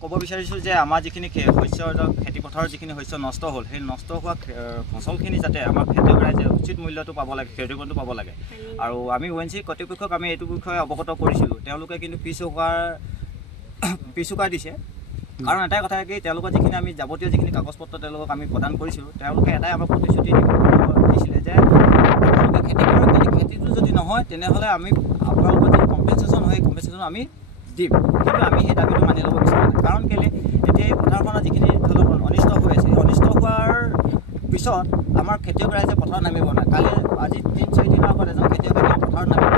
ক'ব বিচাৰিছোঁ যে আমাৰ যিখিনি শস্য খেতি পথাৰৰ যিখিনি শস্য নষ্ট হ'ল সেই নষ্ট হোৱা ফচলখিনি যাতে আমাৰ খেতিয়ক ৰাইজে উচিত মূল্যটো পাব লাগে, ক্ষতিপূৰণটো পাব লাগে। আৰু আমি ONGC কৰ্তৃপক্ষক আমি এইটো বিষয়ে অৱগত কৰিছিলোঁ, তেওঁলোকে কিন্তু পিছুকাই দিছে। কাৰণ এটাই কথা কি, তেওঁলোকৰ যিখিনি আমি যাৱতীয় যিখিনি কাগজ পত্ৰ তেওঁলোকক আমি প্ৰদান কৰিছিলোঁ, তেওঁলোকে এটাই আমাক প্ৰতিশ্ৰুতি দিছিলে যে আপোনালোকে খেতি কৰক, যদি খেতিটো যদি নহয় তেনেহ'লে আমি আপোনালোকৰ যি কম্পেনচেশ্যন হয় সেই কম্পেনচেশ্যন আমি দিম। কিন্তু আমি সেই দাবীটো মানি ল'ব বিচৰা নাই। কাৰণ কেলৈ, এতিয়া এই পথাৰখনত যিখিনি ধৰি লওক অনিষ্ট হৈ আছে, অনিষ্ট হোৱাৰ পিছত আমাৰ খেতিয়ক ৰাইজে পথাৰত নামিব নাই। কালি আজি 3-4 দিনৰ আগত এজন খেতিয়কে পথাৰত নামিব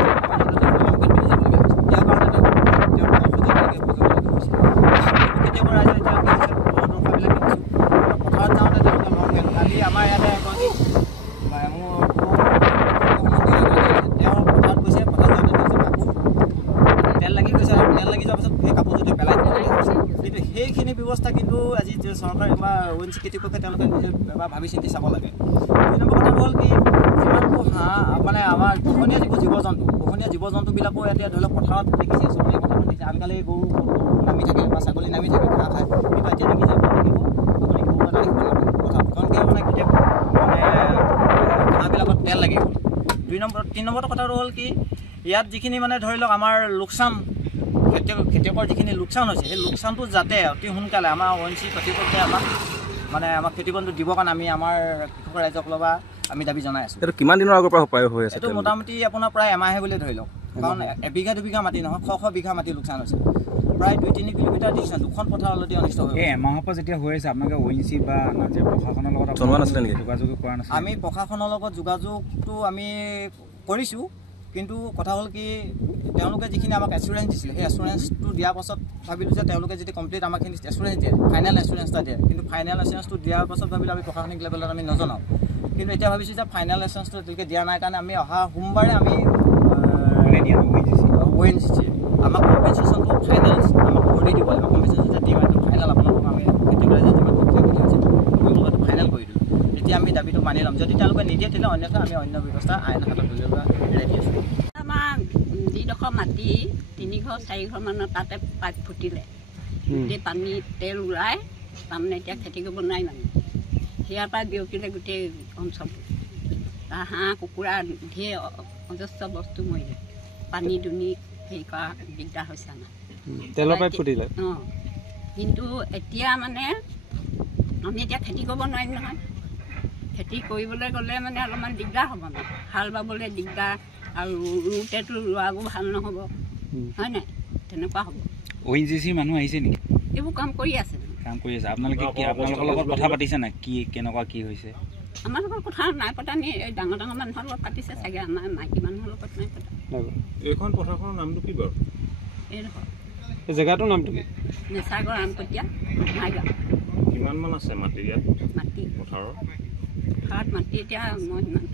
আমাৰ ইয়াতে তেল লাগি গৈছে আৰু তেল লাগি যোৱাৰ পিছত সেই কাপোৰযোৰ পেলাই কিন্তু সেইখিনি ব্যৱস্থা কিন্তু আজি চৰকাৰে বা ONGC কৰ্তৃপক্ষে তেওঁলোকে নিজে এবাৰ ভাবি চিন্তি চাব লাগে। 2 নম্বৰ কথা হ'ল কি, যিমানবোৰ হাঁহ মানে আমাৰ পোহনীয়া জীৱ জন্তুবিলাকো এতিয়া ধৰি লওক পথাৰত দেখিছে, চৰকাৰী পথাৰত দেখিছে। আনকালি গৰু নামি থাকে বা ছাগলী নামি থাকে ঘাঁহ খায়, কিন্তু এতিয়া দেখিছে আপুনি গৰু এটা দেখিব পথাৰত, কাৰণ কিয় মানে গোটেই ঘাঁহবিলাকত তেল লাগি গ'ল। 3 নম্বৰটো কথাটো হ'ল কি, ইয়াত যিখিনি মানে ধৰি লওক আমাৰ লোকচান খেতিয়কৰ যিখিনি লোকচান হৈছে, সেই লোকচানটো যাতে অতি সোনকালে আমাৰ ONGC কৰ্তৃপক্ষে আমাক ক্ষতিপূৰণটো দিবৰ কাৰণে আমি আমাৰ কৃষক ৰাইজক ল'বা আমি দাবী জনাই আছোঁ। এইটো কিমান দিনৰ আগৰ পৰা হৈ আছে? এইটো মোটামুটি আপোনাৰ প্ৰায় এমাহে বুলি ধৰি লওক, কাৰণ 1 বিঘা 2 বিঘা মাটি নহয়, শ বিঘা মাটি লোকচান হৈছে। প্ৰায় 2-3 কিলোমিটাৰ ডিষ্টেঞ্চ 2খন পথাৰ অলৰেডি অনিষ্ট হৈ এই এমাহৰ পৰা যেতিয়া হৈ আছে আপোনালোকে ONGC বা যে প্ৰশাসনৰ লগত জনোৱা নাছিলে নেকি? যোগাযোগ কৰা নাছিলে? আমি প্ৰশাসনৰ লগত যোগাযোগটো আমি কৰিছোঁ, কিন্তু কথা হ'ল কি, তেওঁলোকে যিখিনি আমাক এচুৰেঞ্চ দিছিলে সেই এচুৰেঞ্চটো দিয়াৰ পাছত ভাবিলোঁ যে তেওঁলোকে যদি কমপ্লিট আমাকখিনি এচুৰেঞ্চ দিয়ে, ফাইনেল এচুৰেঞ্চ এটা দিয়ে, কিন্তু ফাইনেল এচুৰেঞ্চটো দিয়াৰ পাছত ভাবিলোঁ আমি প্ৰশাসনিক লেভেলত আমি নজনাওঁ। কিন্তু এতিয়া ভাবিছোঁ যে ফাইনেল এচুৰেঞ্চটো তেওঁলোকে দিয়া নাই কাৰণে আমি অহা সোমবাৰে আমি ONGC আমাক কম্পেনচেশ্যনটো ফাইনেল আমাক কৰি দিব লাগিব। কম্পেনচেশ্যন যে দিম এইটো ফাইনেল আপোনালোকক আমি খেতিয়ক ৰাইজে যিমান ক্ষতি হৈছে সেইটো ফাইনেল কৰি দিলোঁ। এতিয়া আমি দাবীটো মানি ল'ম, যদি তেওঁলোকে নিদিয়ে তেতিয়াহ'লে অন্যথা আমি অন্য ব্যৱস্থা আইন হাতত তুলি লোৱা ৰেডি আছোঁ। আমাৰ যিডোখৰ মাটি 3 ঘৰ 4 ঘৰ মানৰ তাতে পাইপ ফুটিলে, গোটেই পানী তেল ওলাই তাৰমানে এতিয়া খেতি কৰিব নোৱাৰি মানে, সেয়াৰ পৰা বিয়পিলে গোটেই অঞ্চলটো। হাঁহ কুকুৰা ঢেৰ অজস্ৰ বস্তু মৰিলে, পানী দুনি হেৰি কৰা দিগদাৰ হৈছে আমাৰ। তেলৰ পাইপ ফুটিলে? অঁ, কিন্তু এতিয়া মানে আমি এতিয়া খেতি কৰিব নোৱাৰিম নহয়। খেতি কৰিবলৈ গ'লে মানে অলপমান দিগদাৰ হ'ব মানে, হাল বাবলৈ দিগদাৰ আৰু ৰুওঁতেতো ৰোৱাবোৰ ভাল নহ'ব, হয় নাই? তেনেকুৱা হ'ব। ONGC মানুহ আহিছে নেকি? এইবোৰ কাম কৰি আছে। আপোনালোকে কি আপোনালোকৰ লগত কথা পাতিছে নাই, কি কেনেকুৱা কি হৈছে? আমাৰ লগত কথা নাই পতা নি, এই ডাঙৰ মানুহৰ লগত পাতিছে চাগে, আমাৰ মাইকী মানুহৰ লগত নাই পতা। এইখন পথাৰখনৰ নামটো কি বাৰু? এইডোখৰ এই জেগাটোৰ নামটো কি? নেচাগড় আমপতীয়া মাইগাঁও। কিমান মান আছে মাটি ইয়াত? মাটি পথাৰৰ মাটি এতিয়া মই সিমান